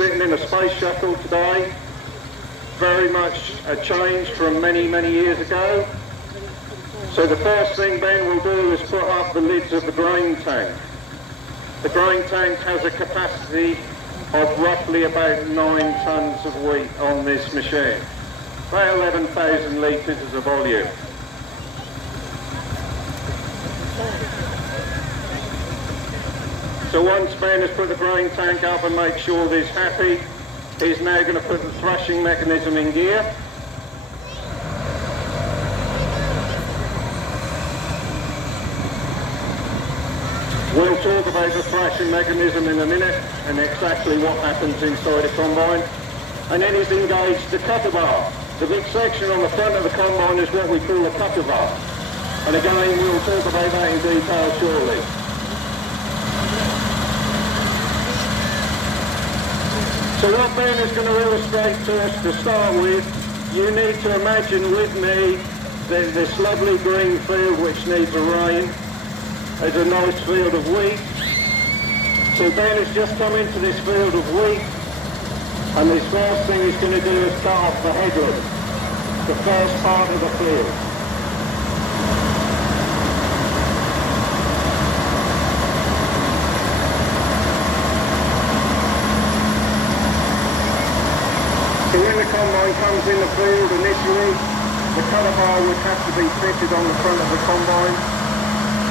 sitting in a space shuttle today. Very much a change from many, many years ago. So the first thing Ben will do is put up the lids of the grain tank. The grain tank has a capacity of roughly about 9 tons of wheat on this machine. About 11,000 litres as a volume. So once Ben has put the grain tank up and made sure that he's happy, he's now going to put the thrashing mechanism in gear. We'll talk about the thrashing mechanism in a minute and exactly what happens inside a combine. And then he's engaged the cutter bar. The big section on the front of the combine is what we call a cutter bar. And again, we'll talk about that in detail shortly. So what Ben is going to illustrate to us to start with, you need to imagine with me this lovely green field which needs a rain. There's a nice field of wheat. So Ben has just come into this field of wheat, and this first thing he's going to do is cut off the headland, the first part of the field. So when the combine comes in the field initially, the cutter bar would have to be fitted on the front of the combine.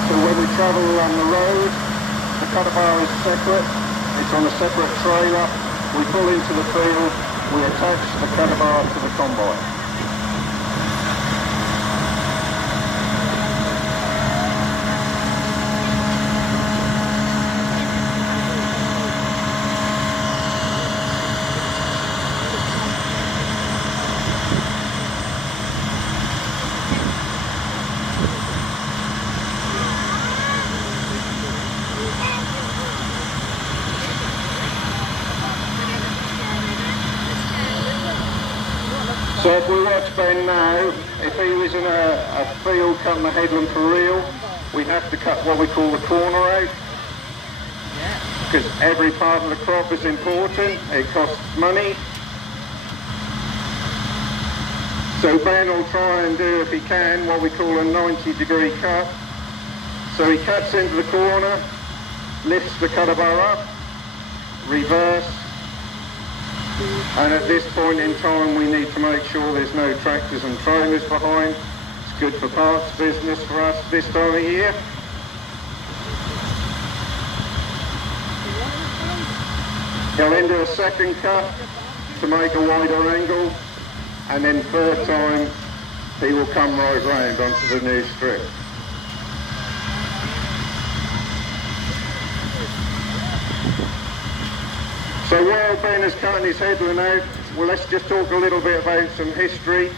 So when we travel along the road, the cutter bar is separate, it's on a separate trailer, we pull into the field, we attach the cutter bar to the combine. So if we watch Ben now, if he was in a field cutting the headland for real, we'd have to cut what we call the corner out. Because every part of the crop is important, it costs money. So Ben will try and do, if he can, what we call a 90-degree cut. So he cuts into the corner, lifts the cutter bar up, reverse, and at this point in time we need to make sure there's no tractors and trailers behind. It's good for parts business for us this time of year. He'll then do a second cut to make a wider angle, and then third time he will come right round onto the new strip. So while Ben is cutting his headland out, well, let's just talk a little bit about some history.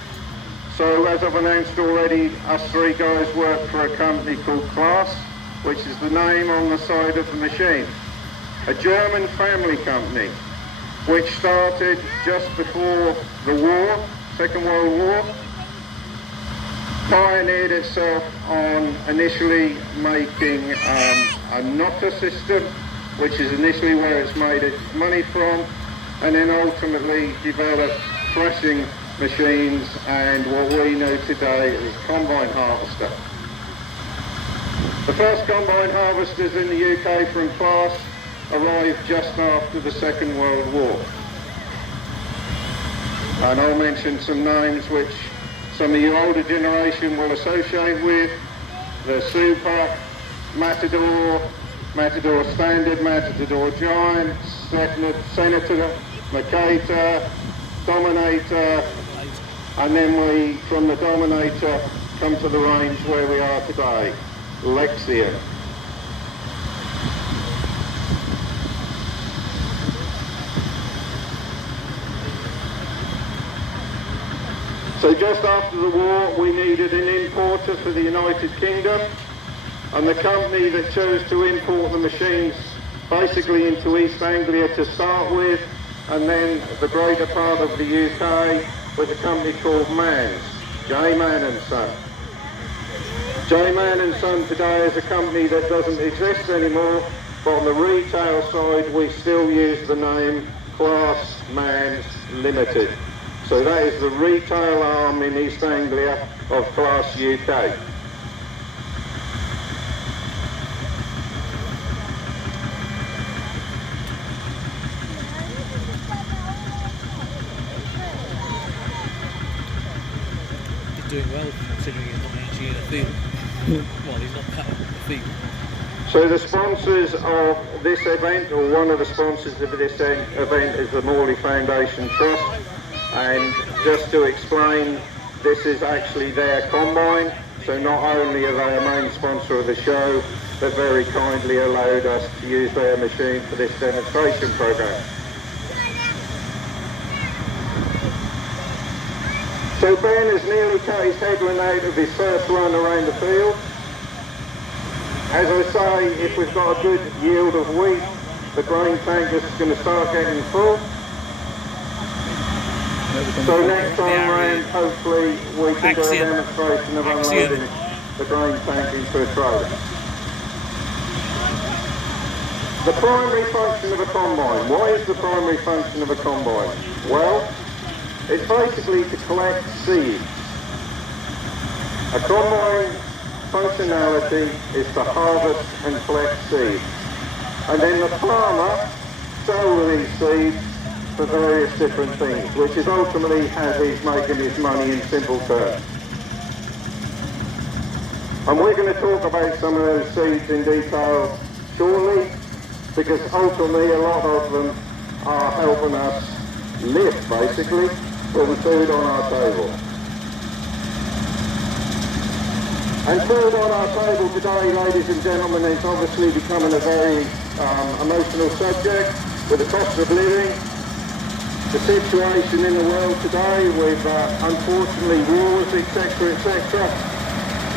So as I've announced already, us three guys work for a company called Claas, which is the name on the side of the machine. A German family company, which started just before the war, Second World War. Pioneered itself on initially making a knocker system, which is initially where it's made its money from, and then ultimately developed threshing machines and what we know today as combine harvester. The first combine harvesters in the UK from Claas arrived just after the Second World War. And I'll mention some names which some of you older generation will associate with: the Super, Matador, Matador Standard, Matador Giant, Senator, Mercator, Dominator, and then we, from the Dominator, come to the range where we are today, Lexion. So just after the war, we needed an importer for the United Kingdom, and the company that chose to import the machines basically into East Anglia to start with, and then the greater part of the UK, was a company called Manns, J. Mann and Son. J. Mann and Son today is a company that doesn't exist anymore, but on the retail side we still use the name Claas Man Limited. So that is the retail arm in East Anglia of Claas UK. He's doing well considering he's not actually in a field. Well, he's not cut the field. So the sponsors of this event, or one of the sponsors of this event, is the Morley Foundation Trust. And just to explain, this is actually their combine. So not only are they a main sponsor of the show, but very kindly allowed us to use their machine for this demonstration program. So Ben has nearly cut his headland out of his first run around the field. As I say, if we've got a good yield of wheat, the grain tank is going to start getting full. So next time round, hopefully we can do a demonstration of unloading the grain tank into a trailer. The primary function of a combine. What is the primary function of a combine? Well, it's basically to collect seeds. A combine functionality is to harvest and collect seeds. And then the farmer sells these seeds for various different things, which is ultimately how he's making his money in simple terms. And we're going to talk about some of those seeds in detail shortly, because ultimately a lot of them are helping us live, basically, put the food on our table. And food on our table today, ladies and gentlemen, is obviously becoming a very emotional subject with the cost of living, the situation in the world today with unfortunately wars, etc., etc.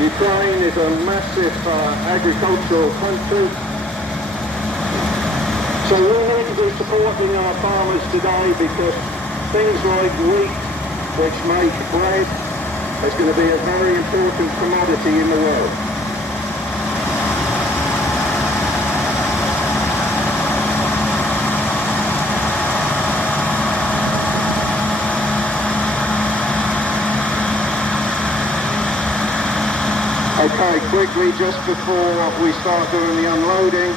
Ukraine is a massive agricultural country. So we need to be supporting our farmers today, because things like wheat, which make bread, is going to be a very important commodity in the world. Okay, quickly, just before we start doing the unloading,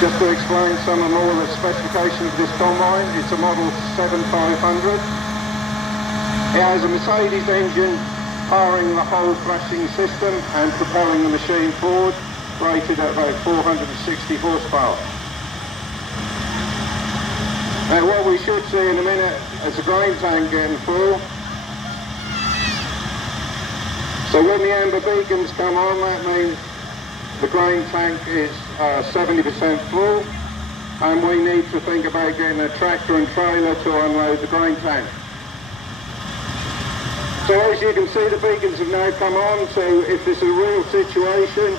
just to explain some of more of the specifications of this combine. It's a model 7500. It has a Mercedes engine powering the whole thrashing system and propelling the machine forward, rated at about 460 horsepower. Now what we should see in a minute is the grain tank getting full. So when the amber beacons come on, that means the grain tank is 70% full, and we need to think about getting a tractor and trailer to unload the grain tank. So as you can see, the beacons have now come on, so if there's a real situation,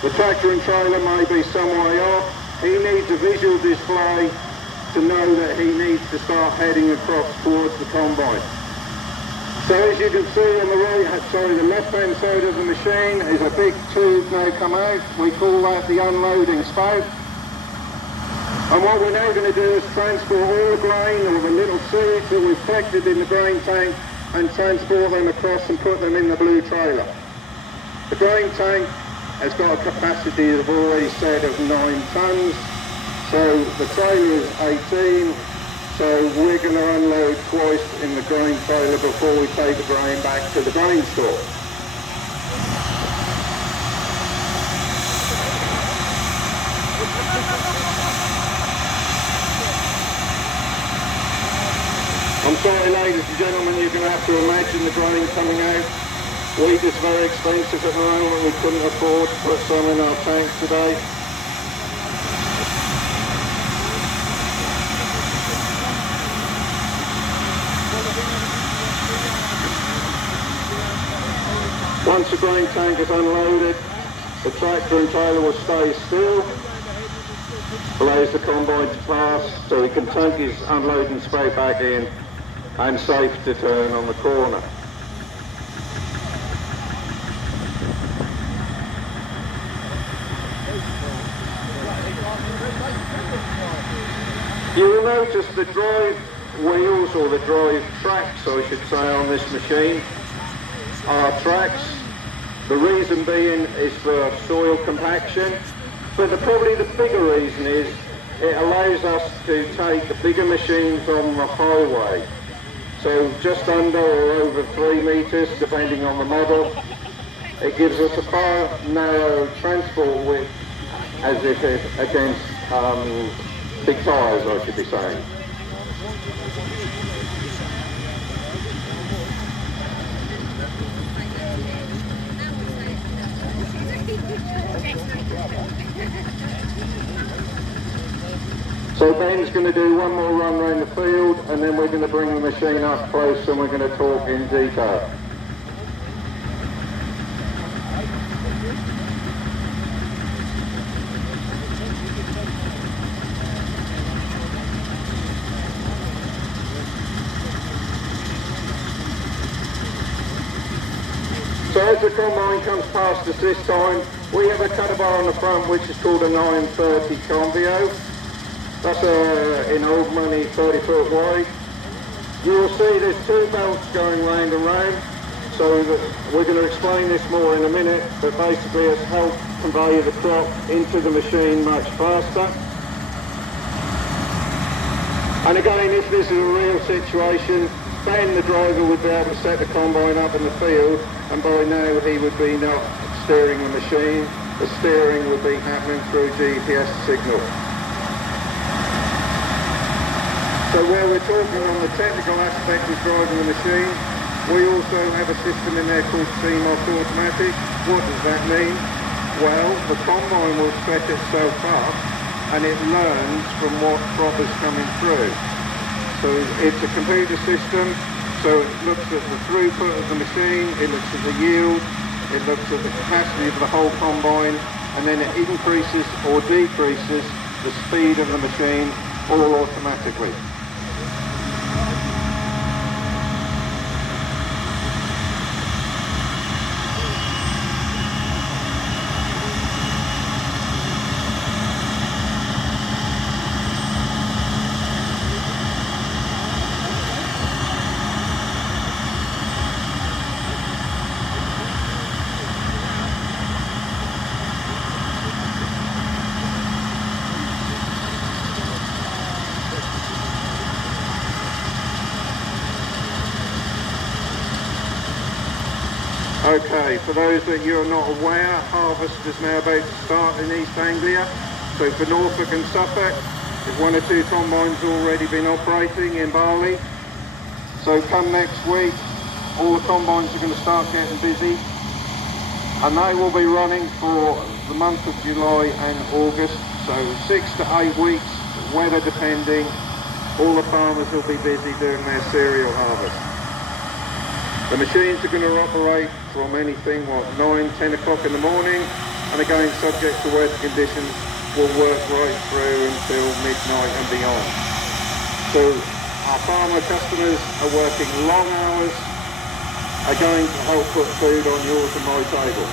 the tractor and trailer may be some way off. He needs a visual display to know that he needs to start heading across towards the combine. So as you can see on the left-hand side of the machine is a big tube now come out. We call that the unloading spout. And what we're now going to do is transport all the grain, or the little seeds that we've collected in the grain tank, and transport them across and put them in the blue trailer. The grain tank has got a capacity, as I've already said, of 9 tonnes. So the trailer is 18. So we're going to unload twice in the grain trailer before we take the grain back to the grain store. I'm sorry, ladies and gentlemen, you're going to have to imagine the grain coming out. Wheat is very expensive at the moment. We couldn't afford to put some in our tank today. Once the grain tank is unloaded, the tractor and trailer will stay still, allows the combine to pass so he can tank his unloading spout back in and safe to turn on the corner. you'll notice the drive wheels, or the drive tracks I should say, on this machine are tracks. The reason being is for soil compaction, but probably the bigger reason is it allows us to take the bigger machines on the highway. So just under or over 3 metres, depending on the model. It gives us a far narrow transport width, as if it against big tyres, I should be saying. So Ben's going to do one more run around the field, and then we're going to bring the machine up close and we're going to talk in detail. So as the combine comes past us this time, we have a cutter bar on the front which is called a 930 Combio. That's in old money 30 foot wide. You will see there's 2 belts going round and round, so we're going to explain this more in a minute, but basically it's helped convey the crop into the machine much faster. And again, if this is a real situation, Ben, the driver, would be able to set the combine up in the field, and by now he would be not steering the machine. The steering would be happening through GPS signal. So while we're talking on the technical aspect of driving the machine, we also have a system in there called CMOS automatic. What does that mean? Well, the combine will set itself up and it learns from what crop is coming through. So it's a computer system, so it looks at the throughput of the machine, it looks at the yield, it looks at the capacity of the whole combine, and then it increases or decreases the speed of the machine all automatically. Okay, for those that you're not aware, harvest is now about to start in East Anglia. So for Norfolk and Suffolk, there's 1 or 2 combines already been operating in Bali. So come next week, all the combines are going to start getting busy. And they will be running for the month of July and August. So 6 to 8 weeks, weather depending, all the farmers will be busy doing their cereal harvest. The machines are going to operate from anything, 9, 10 o'clock in the morning, and again, subject to weather conditions, will work right through until midnight and beyond. So our farmer customers are working long hours, are going to help put food on yours and my table.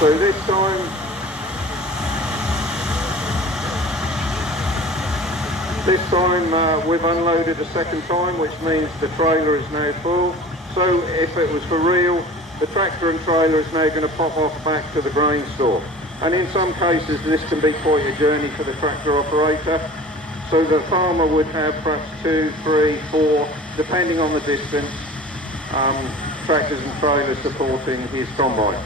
So this time we've unloaded a second time, which means the trailer is now full. So if it was for real, the tractor and trailer is now going to pop off back to the grain store. And in some cases this can be quite a journey for the tractor operator. So the farmer would have perhaps 2, 3, 4, depending on the distance, tractors and trailers supporting his combine.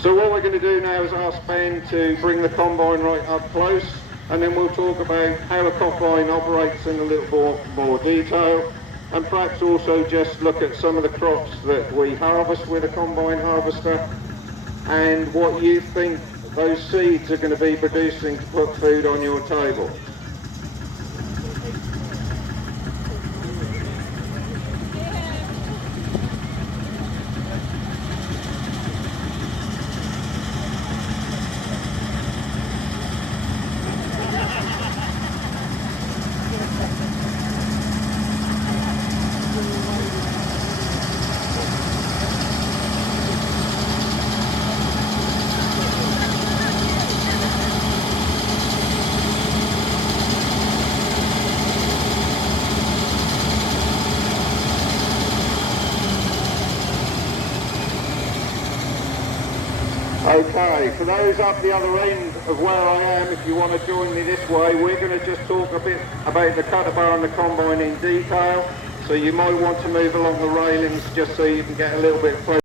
So what we're going to do now is ask Ben to bring the combine right up close, and then we'll talk about how a combine operates in a little more detail, and perhaps also just look at some of the crops that we harvest with a combine harvester and what you think those seeds are going to be producing to put food on your table. Okay, for those up the other end of where I am, if you want to join me this way, we're going to just talk a bit about the cutter bar and the combine in detail. So you might want to move along the railings just so you can get a little bit closer.